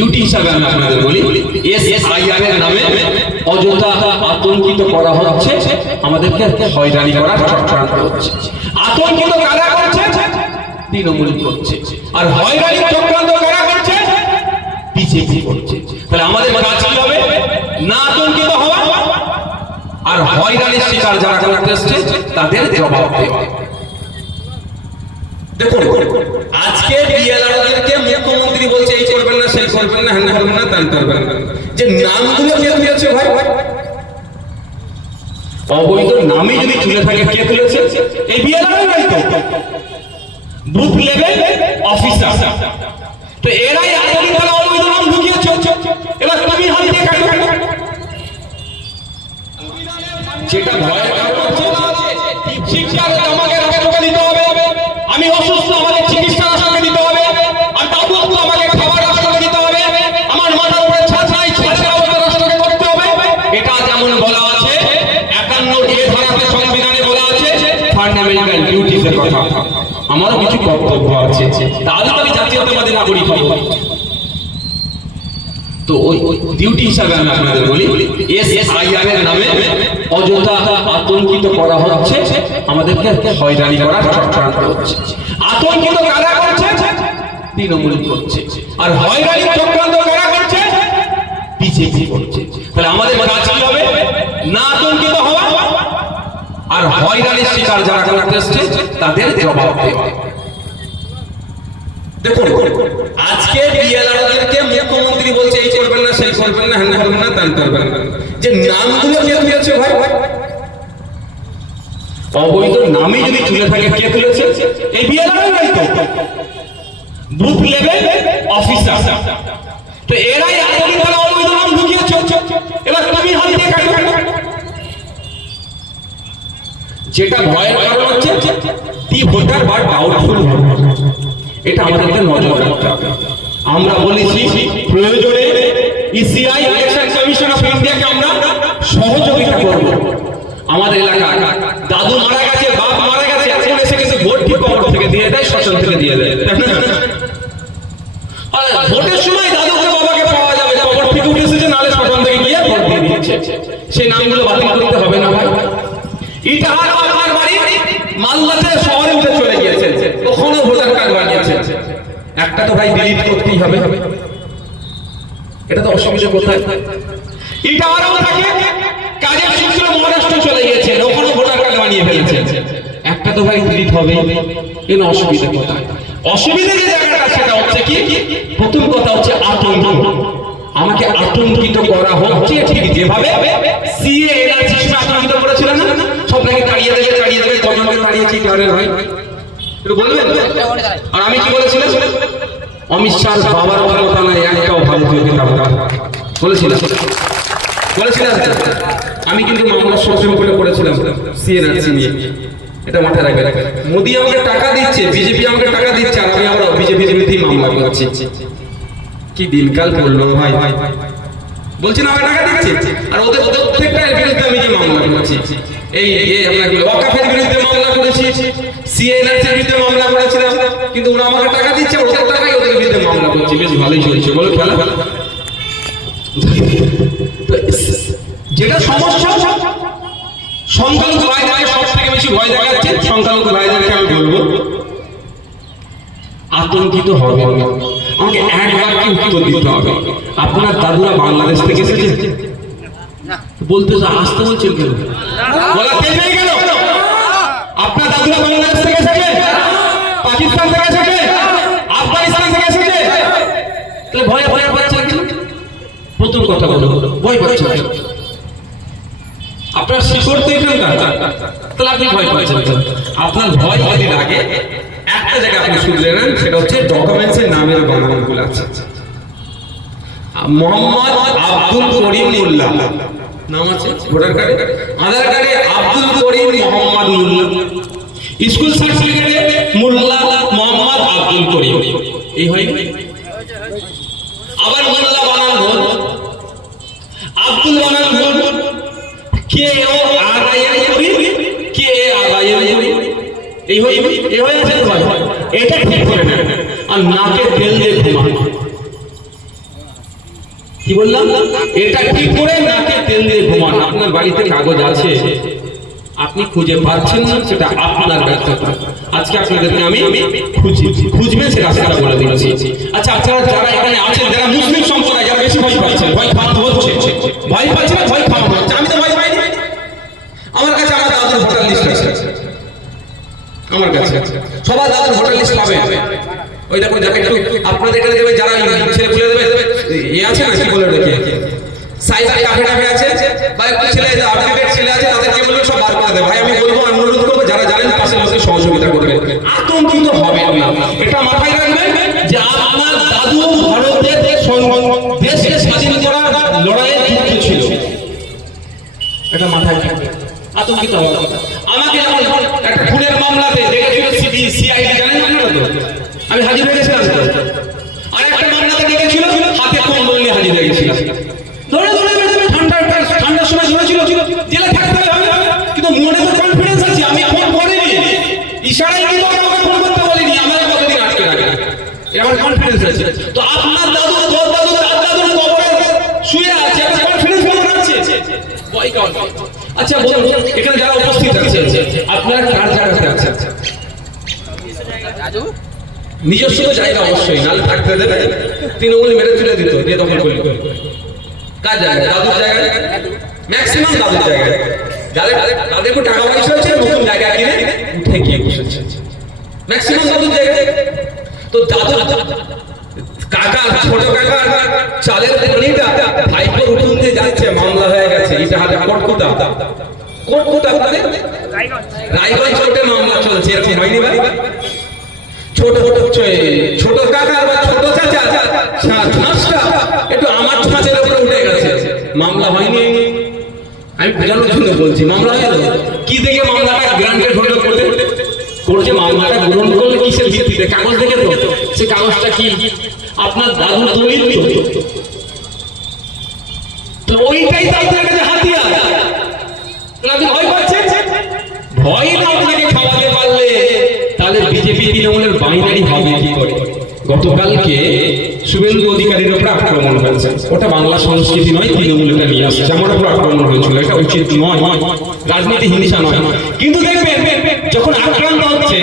Duty হিসাবে আমি আপনাদের বলি এর নামে অযথা আতঙ্কিত করা হচ্ছে, আমাদেরকে হয়রানি চক্রান্ত হচ্ছে। আতঙ্কিত কারা করছে? তৃণমূল করছে। আর হয়রানি চক্রান্ত কারা করছে? বিজেপি করছে। তাহলে আমাদের কাজ কি হবে? না আতঙ্কিত হওয়া আর হয়রানির শিকার যারা করতে এসছে, তাদের জবাব দেওয়া। দেখুন, আজকে বিএলআরদেরকে মুখ্যমন্ত্রী বলছে এই করবেন না সেই করবেন না করবেন না তান করবেন যে নামগুলো কে তুলেছে ভাই? অবৈধ নামে যদি তুলে থাকে, কে তুলেছে? এই বিএলআর নাই তো। লেভেল অফিসার তো এরাই এতদিন ধরে অবৈধ নাম ঢুকিয়েছে। এবার তুমি হাত দিয়ে কাটো। যেটা ভয় শিক্ষার আমাকে রাষ্ট্রকে দিতে হবে। আমি অসুস্থ। আছে, তাহলে তো আমি জাতীয়তাবাদী নাগরিক হব তো ওই ডিউটি হিসাবে আমি আপনাদের বলি এসআইআর এর নামে অযথা আতঙ্কিত করা হচ্ছে, আমাদেরকে হয়রানি করার চক্রান্ত হচ্ছে। আতঙ্কিত কারা করছে? তৃণমূল করছে। আর হয়রানি চক্রান্ত কারা করছে? বিজেপি করছে। তাহলে আমাদের কাজ কি হবে? না আতঙ্কিত হওয়া। আর হয়রানির শিকার যারা করতে এসছে তাদের জবাব দেওয়া। দেখুন, আজকে বিএলআরদেরকে মুখ্যমন্ত্রী বলছে, এই করবেন না, সেই করবেন না হ্যান করবেন না, তান করবেন না। যে নামগুলো কে তুলেছে ভাই? অবৈধ নামে যদি তুলে থাকে, কে তুলেছে? এই বিএলআর নাই তো। বুথ লেভেল অফিসার তো এরাই এতদিন ধরে অবৈধ নাম ঢুকিয়েছে। এবার তুমি হাত দিয়ে কাটো যেটা ভয়ের কারণ হচ্ছে দি ভোটার বা ডাউটফুল এটা আমাদেরকে নজর রাখতে হবে। আমরা বলেছি প্রয়োজনে ইসিআই ইলেকশন কমিশন অফ ইন্ডিয়াকে আমরা সহযোগিতা করব। আমাদের এলাকা দাদু মারা গেছে, বাপ মারা গেছে, এখন এসে কিন্তু ভোট ঠিক থেকে দিয়ে দেয় শ্মশান থেকে দিয়ে দেয় তাই না? আর ভোটের সময় দাদুকে বাবাকে পাওয়া যাবে কবর থেকে উঠে এসেছে নালে শ্মশান থেকে গিয়ে ভোট দিয়ে দিচ্ছে সেই নামগুলো বাতিল করতে হবে না ভাই ইটাহার আপনার বাড়ি মালদাতে শহরে উঠে চলে গিয়েছে ওখানে ভোটার কার্ড বানিয়েছে একটা তো ভাই ডিলিট করতেই হবে। এটা তো অসুবিধা কোথায় ইটাহারও থাকে কাজের সূত্রে মহারাষ্ট্র চলে গিয়েছে ওখানে ভোটার কার্ড বানিয়ে ফেলেছে। একটা তো ভাই ডিলিট হবে। এর অসুবিধা কোথায় অসুবিধা যে জায়গাটা সেটা হচ্ছে কি? প্রথম কথা হচ্ছে আতঙ্ক। আমাকে আতঙ্কিত করা হচ্ছে ঠিক যেভাবে সিএ এনআরসি আতঙ্কিত করেছিল না? সবাইকে তাড়িয়ে দেবে তাড়িয়ে দেবে কজনকে তাড়িয়েছি ঘরের ভাই আর আমি কি বলেছিলাম? অমিত শাহ বাবার ক্ষমতা নাই একটাও ভারতীয়কে তাড়া বলেছিলাম। বলেছিলাম। আমি কিন্তু মামলা সুপ্রিম কোর্টে করেছিলাম সিএনআরসি নিয়ে। এটা মাথায় রাখবেন। মোদি আমাকে টাকা দিচ্ছে, বিজেপি আমাকে টাকা দিচ্ছে, আর আমি আবার বিজেপির বিরুদ্ধেই মামলা করছি। কি দিনকাল পড়ল ভাই। বলছি না, আমাকে টাকা দিচ্ছে আর ওদের ওদের প্রত্যেকটার বিরুদ্ধে আমি যে মামলা করেছি। এই এই ওয়াকাফের বিরুদ্ধে মামলা করেছি সিএনআরসির বিরুদ্ধে মামলা করেছিলাম কিন্তু ওরা আমাকে টাকা দিচ্ছে ওদের টাকাই ওদের বিরুদ্ধে মামলা করছে। বেশ ভালোই চলছে। বলো খেলা। তো যেটা সমস্যা সংখ্যালঘু ভাইদেরকে সব থেকে বেশি ভয় দেখাচ্ছে। সংখ্যালঘু ভাইদেরকে আমি বলব। আতঙ্কিত হবে। আমাকে এক বাক্যে উত্তর দিতে হবে? আপনার দাদুরা বাংলাদেশ থেকে এসেছে? বলতে তো আসতে বলছেন কেন বলা তেজ গেল? আপনার দাদুরা বাংলাদেশ থেকে এসেছে? পাকিস্তান থেকে এসেছে? আফগানিস্তান থেকে এসেছে? তাহলে ভয়ে ভয়ে পাচ্ছেন কেন? প্রথম কথা বলো। ভয় পাচ্ছেন কেন? আপনার শিকড় তো এখানকার। তাহলে আপনি ভয় পাচ্ছেন আপনার ভয় যদি লাগে একটা জায়গা আপনি সেটা হচ্ছে ডকুমেন্টসের নামের বানানগুলো আছে। মোহাম্মদ আব্দুল করিম মোল্লা। নাম আছে? ভোটার কার্ডে? আধার কার্ডে আব্দুল করিম মোহাম্মদ মোল্লা। স্কুল সার্টিফিকেটে মোল্লা মোহাম্মদ আব্দুল করিম। এই হয়নি আবার মোল্লা বানান ভুল আব্দুল বানান ভুল কে ও আর I L Karim K A R I L করিম এই হয়ে এই হয়ে আছে তো এটা ঠিক করে নেন আর নাকে তেল দিয়ে ঘুমান। কি বললাম? এটা ঠিক করে নাকে তেল দিয়ে ঘুমান, আপনার বাড়িতে কাগজ আছে। আপনি খুঁজে পাচ্ছেন না, সেটা আপনার ব্যর্থতা। আজকে আপনাদেরকে আমি খুঁজি, খুঁজবে সে রাস্তাটা বলে দিচ্ছি আচ্ছা আপনারা যারা এখানে আছেন, যারা মুসলিম সম্প্রদায়, যারা বেশি ভয় পাচ্ছেন, ভয় খাওয়ানো হচ্ছে। ভয় পাচ্ছে না, ভয় খাওয়ানো হচ্ছে? আমি তো ভয় পাইনি। আমার কাছে আমার দাদুর ভোটার লিস্ট আছে। আমার কাছে। সবার দাদুর ভোটার লিস্ট পাবে। ওই দেখুন একটু আপনাদের এখানে দেবে যারা ছেলে খুলে দেবে, এ আছে না, কি বলে ওটাকে সাইবার কাফে কাফে আছে। বা একটু ছেলে আপডেটেড ছেলে আছে, তাদেরকে বলবে আমি বলব অনুরোধ করব, যারা জানেন পাশের লোকের সহযোগিতা করবে আতঙ্কিত হবেন না। এটা মাথায় রাখবেন দাদু ভারতের দেশকে স্বাধীন করার এটা মাথায় আতঙ্কিত কথা আমাকে যেমন একটা খুনের মামলাতে ডেকেছিল সিবি সিআইডি জানেন আপনারা তো? আমি হাজির হয়ে গেছিলাম। তো আর একটা মামলাতে ডেকেছিল হাতে কম্বল নিয়ে হাজির হয়ে গেছিলাম ধরে ধরে ধরে ধরে ঠান্ডা ঠান্ডার সময় ধরেছিল জেলে থাকতে হবে কিন্তু মনে তো কনফিডেন্স আছে আমি ফোন করিনি ইশারায় কিন্তু আমাকে ফোন করতে বলিনি আমার কতদিন আটকে রাখে এ আমার কনফিডেন্স আছে তো আপনার দাদু তোর দাদু তার দাদুর কবরে শুয়ে আছে? আপনার কনফিডেন্স কেমন আছে ভয় কারণ আচ্ছা বলুন এখানে যারা উপস্থিত আছে আপনারা কার জায়গাতে আছেন? নিজস্ব তো জায়গা অবশ্যই নালে থাকতে দেবে। তৃণমূল মেরে তুলে দিত দিয়ে দখল করলি। কার জায়গা? দাদুর জায়গায় ম্যাক্সিমাম দাদুর জায়গায় যাদের তাদের টাকা পয়সা হচ্ছে নতুন জায়গা কিনে উঠে গিয়ে বসেছে। ম্যাক্সিমাম দাদুর জায়গায় তো দাদু, কাকা, ছোট কাকা, চালের পানিটা উঠুন দিয়ে যাচ্ছে, মামলা হয়ে গেছে, এটা হাতে মানে? রায়গঞ্জ মামলা চলছে, এরকম হয়নি ভাই? ছোট ছোট ছোট কাকা বা ছোট চাচা ছাঁচটা একটু আমার ছাঁচের উপরে উঠে গেছে। মামলা হয়নি। আমি বোঝানোর জন্য বলছি, মামলা হয়ে কি দেখে মামলাটা গ্রান্টেড হলো করতে মামলাটা গ্রহণ করলে কিসের ভিত্তিতে কাগজ দেখে তো, সে কাগজটা কি? আপনার দাদুর তো ওইটাই তো আপনার কাছে হাতিয়ার। আপনি ভয় পাচ্ছেন, ভয় আপনাকে খাওয়াতে পারলে তাহলে বিজেপি তৃণমূলের বাইনারি হবে কি করে? গতকালকে শুভেন্দু অধিকারীর উপর আক্রমণ হয়েছে। ওটা বাংলা সংস্কৃতি নয় তৃণমূল এটা নিয়ে আসছে আমার উপর আক্রমণ হয়েছিল, এটা উচিত নয়। রাজনীতি হিংসা নয়। কিন্তু দেখবেন, যখন আক্রান্ত হচ্ছে